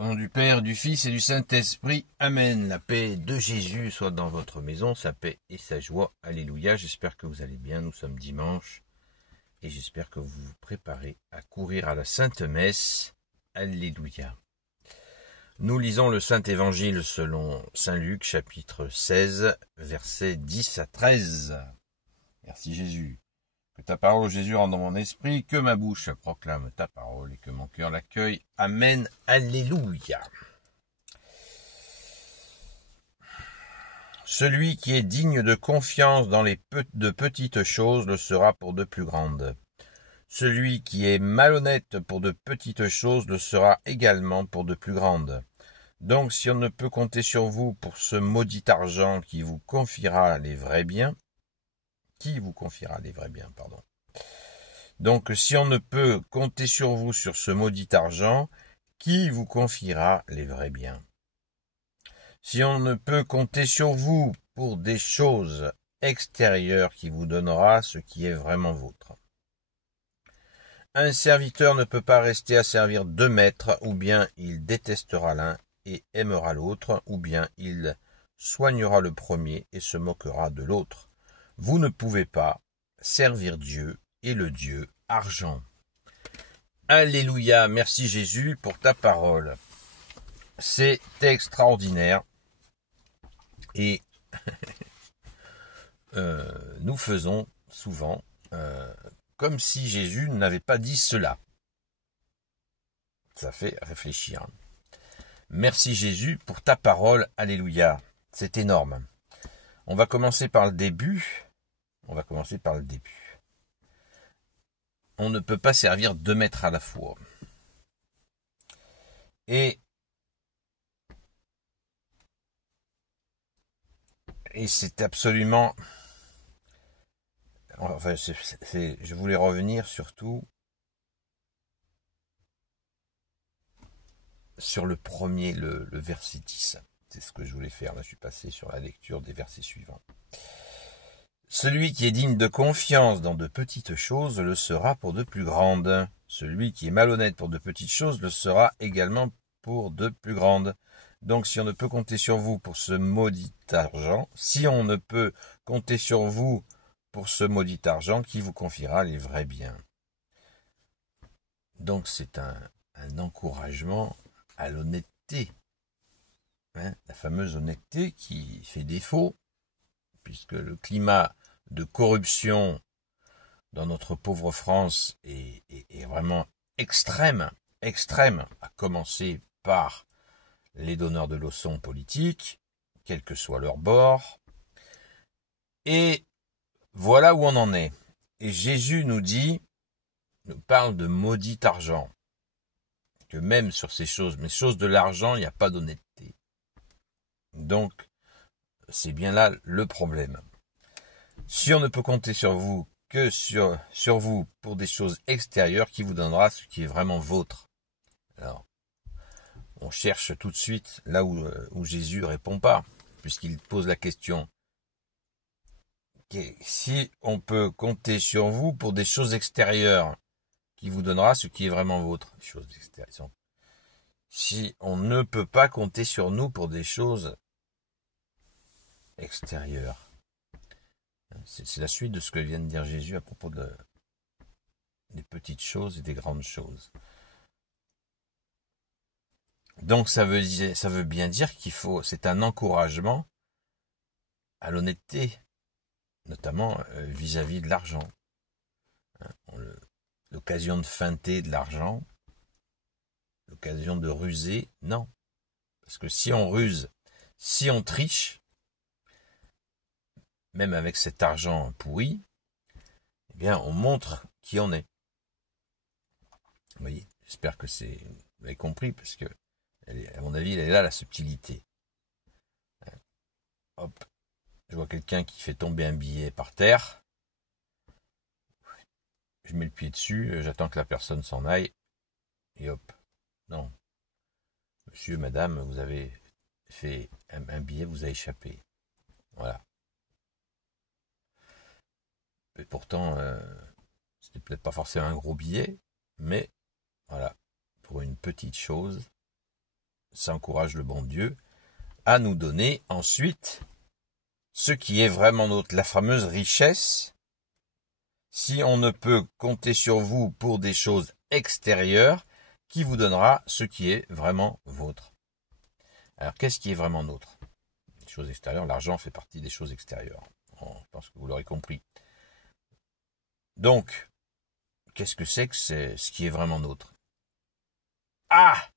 Au nom du Père, du Fils et du Saint-Esprit. Amen. La paix de Jésus soit dans votre maison, sa paix et sa joie. Alléluia. J'espère que vous allez bien. Nous sommes dimanche. Et j'espère que vous vous préparez à courir à la Sainte Messe. Alléluia. Nous lisons le Saint Évangile selon Saint Luc, chapitre 16, versets 10 à 13. Merci Jésus. Que ta parole, Jésus, rende dans mon esprit, que ma bouche proclame ta parole et que mon cœur l'accueille. Amen. Alléluia. Celui qui est digne de confiance dans de petites choses le sera pour de plus grandes. Celui qui est malhonnête pour de petites choses le sera également pour de plus grandes. Donc si on ne peut compter sur vous pour ce maudit argent qui vous confiera les vrais biens, Donc, si on ne peut compter sur vous sur ce maudit argent, qui vous confiera les vrais biens? Si on ne peut compter sur vous pour des choses extérieures, qui vous donnera ce qui est vraiment vôtre? Un serviteur ne peut pas rester à servir deux maîtres, ou bien il détestera l'un et aimera l'autre, ou bien il soignera le premier et se moquera de l'autre. Vous ne pouvez pas servir Dieu et le Dieu argent. Alléluia, merci Jésus pour ta parole. C'est extraordinaire. Et nous faisons souvent comme si Jésus n'avait pas dit cela. Ça fait réfléchir. Merci Jésus pour ta parole. Alléluia. C'est énorme. On va commencer par le début. On ne peut pas servir deux maîtres à la fois. Et c'est absolument... Enfin, je voulais revenir surtout sur le premier, le verset 10. C'est ce que je voulais faire. Là, je suis passé sur la lecture des versets suivants. Celui qui est digne de confiance dans de petites choses le sera pour de plus grandes. Celui qui est malhonnête pour de petites choses le sera également pour de plus grandes. Donc si on ne peut compter sur vous pour ce maudit argent, qui vous confiera les vrais biens? Donc c'est un encouragement à l'honnêteté. La fameuse honnêteté qui fait défaut, puisque le climat de corruption dans notre pauvre France est vraiment extrême, à commencer par les donneurs de leçons politiques, quel que soit leur bord. Et voilà où on en est. Et Jésus nous parle de maudit argent, que même sur ces choses, mais choses de l'argent, il n'y a pas d'honnêteté. Donc, c'est bien là le problème. Si on ne peut compter sur vous que sur vous pour des choses extérieures, qui vous donnera ce qui est vraiment vôtre? Alors, on cherche tout de suite là où Jésus répond pas, puisqu'il pose la question. Si on peut compter sur vous pour des choses extérieures, qui vous donnera ce qui est vraiment vôtre? Des choses extérieures. Si on ne peut pas compter sur nous pour des choses extérieures. C'est la suite de ce que vient de dire Jésus à propos des petites choses et des grandes choses. Donc ça veut bien dire c'est un encouragement à l'honnêteté, notamment vis-à-vis de l'argent. L'occasion de feinter de l'argent, l'occasion de ruser, non. Parce que si on ruse, si on triche, même avec cet argent pourri, eh bien, on montre qui on est. Vous voyez, j'espère que vous avez compris, parce que, à mon avis, elle est là, la subtilité. Hop, je vois quelqu'un qui fait tomber un billet par terre. Je mets le pied dessus, j'attends que la personne s'en aille, et hop. Non. Monsieur, madame, vous avez fait un billet, vous a échappé. Voilà. Et pourtant, c'était peut-être pas forcément un gros billet, mais voilà, pour une petite chose, ça encourage le bon Dieu à nous donner ensuite ce qui est vraiment nôtre, la fameuse richesse. Si on ne peut compter sur vous pour des choses extérieures, qui vous donnera ce qui est vraiment vôtre. Alors, qu'est-ce qui est vraiment nôtre? Les choses extérieures, l'argent fait partie des choses extérieures. Je pense que vous l'aurez compris. Donc, qu'est-ce que c'est ce qui est vraiment nôtre? Ah!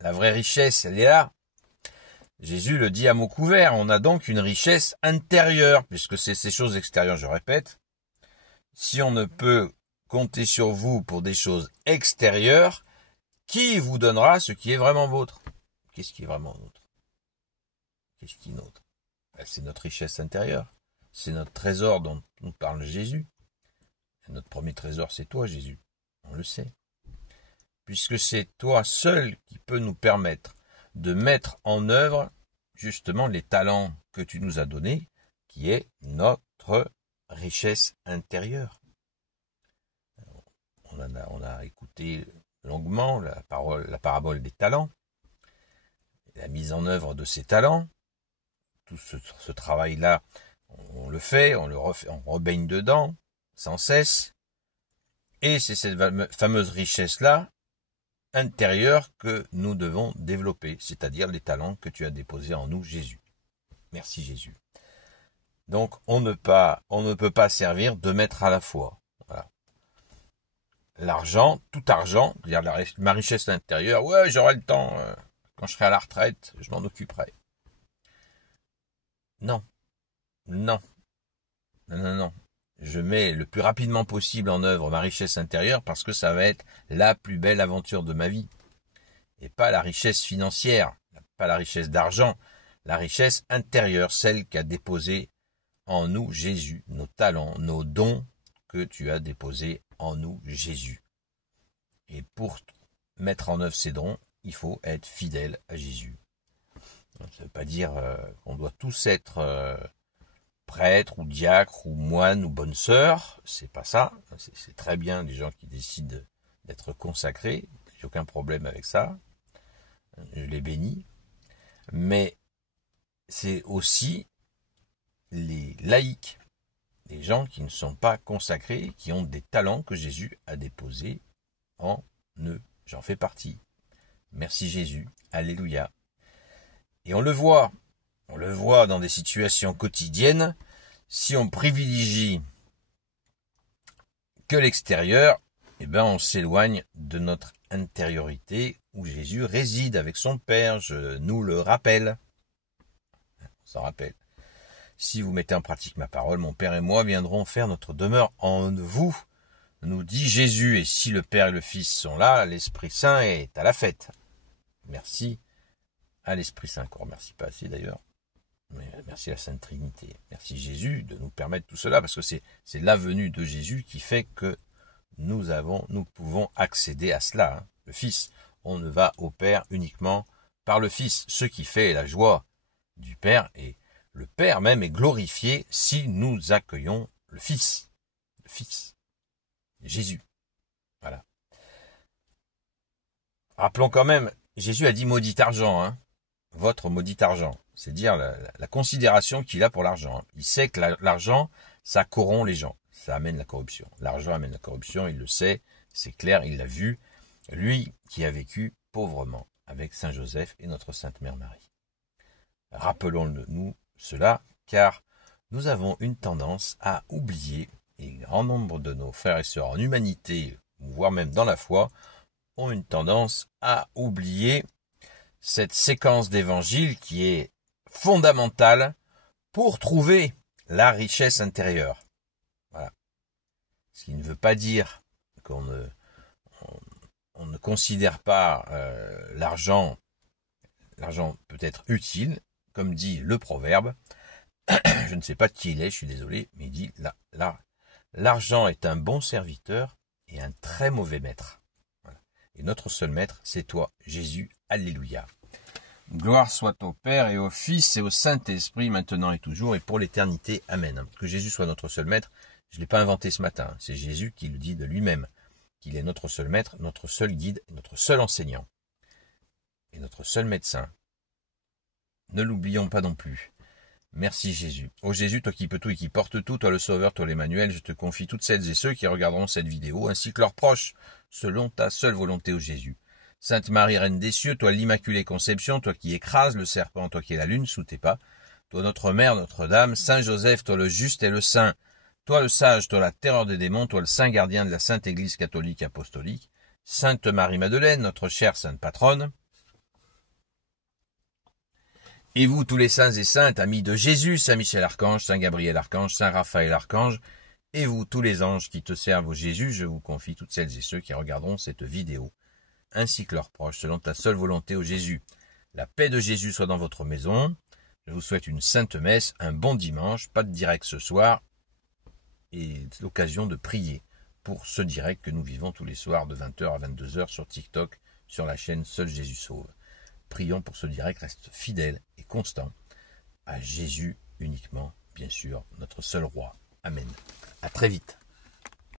La vraie richesse, elle est là. Jésus le dit à mots couverts. On a donc une richesse intérieure, puisque c'est ces choses extérieures, je répète. Si on ne peut compter sur vous pour des choses extérieures, qui vous donnera ce qui est vraiment vôtre? Qu'est-ce qui est vraiment nôtre? Qu'est-ce qui est nôtre? C'est notre richesse intérieure. C'est notre trésor dont nous parle Jésus. Et notre premier trésor, c'est toi, Jésus. On le sait. Puisque c'est toi seul qui peux nous permettre de mettre en œuvre justement les talents que tu nous as donnés, qui est notre richesse intérieure. On a écouté longuement la parabole des talents, la mise en œuvre de ces talents. Tout ce travail-là, on le fait, on le refait, on rebaigne dedans sans cesse. Et c'est cette fameuse richesse-là intérieure que nous devons développer, c'est-à-dire les talents que tu as déposés en nous, Jésus. Merci Jésus. Donc on ne peut pas servir deux maîtres à la fois. Voilà. L'argent, tout argent, c'est-à-dire ma richesse intérieure, ouais, j'aurai le temps, quand je serai à la retraite, je m'en occuperai. Non, non, non, non, non. Je mets le plus rapidement possible en œuvre ma richesse intérieure parce que ça va être la plus belle aventure de ma vie. Et pas la richesse financière, pas la richesse d'argent, la richesse intérieure, celle qu'a déposée en nous Jésus, nos talents, nos dons que tu as déposés en nous Jésus. Et pour mettre en œuvre ces dons, il faut être fidèle à Jésus. Ça ne veut pas dire qu'on doit tous être prêtre ou diacre ou moine ou bonne sœur, c'est pas ça. C'est très bien les gens qui décident d'être consacrés, j'ai aucun problème avec ça, je les bénis. Mais c'est aussi les laïcs, les gens qui ne sont pas consacrés, qui ont des talents que Jésus a déposés en eux. J'en fais partie. Merci Jésus, alléluia. Et on le voit dans des situations quotidiennes, si on privilégie que l'extérieur, eh ben on s'éloigne de notre intériorité où Jésus réside avec son Père, je nous le rappelle. On s'en rappelle. Si vous mettez en pratique ma parole, mon Père et moi viendrons faire notre demeure en vous, nous dit Jésus. Et si le Père et le Fils sont là, l'Esprit Saint est à la fête. Merci à l'Esprit Saint, qu'on ne remercie pas assez d'ailleurs. Mais merci à la Sainte Trinité. Merci Jésus de nous permettre tout cela, parce que c'est la venue de Jésus qui fait que nous pouvons accéder à cela. Hein. Le Fils, on ne va au Père uniquement par le Fils. Ce qui fait la joie du Père, et le Père même est glorifié si nous accueillons le Fils. Le Fils. Jésus. Voilà. Rappelons quand même, Jésus a dit maudit argent, hein. Votre maudit argent. C'est dire la considération qu'il a pour l'argent. Il sait que l'argent, ça corrompt les gens. Ça amène la corruption. L'argent amène la corruption, il le sait, c'est clair, il l'a vu. Lui qui a vécu pauvrement avec Saint Joseph et notre Sainte Mère Marie. Rappelons-nous cela, car nous avons une tendance à oublier, et grand nombre de nos frères et sœurs en humanité, voire même dans la foi, ont une tendance à oublier cette séquence d'évangile qui est fondamentale pour trouver la richesse intérieure. Voilà. Ce qui ne veut pas dire qu'on ne considère pas l'argent. L'argent peut être utile, comme dit le proverbe. Je ne sais pas de qui il est, je suis désolé, mais il dit l'argent est un bon serviteur et un très mauvais maître. Voilà. Et notre seul maître, c'est toi, Jésus. Alléluia. Gloire soit au Père et au Fils et au Saint-Esprit, maintenant et toujours, et pour l'éternité. Amen. Que Jésus soit notre seul maître, je ne l'ai pas inventé ce matin. C'est Jésus qui le dit de lui-même, qu'il est notre seul maître, notre seul guide, notre seul enseignant. et notre seul médecin. Ne l'oublions pas non plus. Merci Jésus. Ô Jésus, toi qui peux tout et qui portes tout, toi le Sauveur, toi l'Emmanuel, je te confie toutes celles et ceux qui regarderont cette vidéo, ainsi que leurs proches, selon ta seule volonté, ô Jésus. Sainte Marie, Reine des cieux, toi l'Immaculée Conception, toi qui écrases le serpent, toi qui es la lune sous tes pas, toi notre Mère, Notre-Dame, Saint Joseph, toi le juste et le saint, toi le sage, toi la terreur des démons, toi le saint gardien de la Sainte Église catholique apostolique, Sainte Marie-Madeleine, notre chère Sainte Patronne, et vous, tous les saints et saintes, amis de Jésus, Saint Michel Archange, Saint Gabriel Archange, Saint Raphaël Archange, et vous, tous les anges qui te servent au Jésus, je vous confie toutes celles et ceux qui regarderont cette vidéo, ainsi que leurs proches, selon ta seule volonté, au Jésus. La paix de Jésus soit dans votre maison. Je vous souhaite une sainte messe, un bon dimanche, pas de direct ce soir, et l'occasion de prier pour ce direct que nous vivons tous les soirs de 20h à 22h sur TikTok, sur la chaîne Seul Jésus Sauve. Prions pour ce direct, reste fidèle et constant à Jésus uniquement, bien sûr, notre seul roi. Amen. À très vite.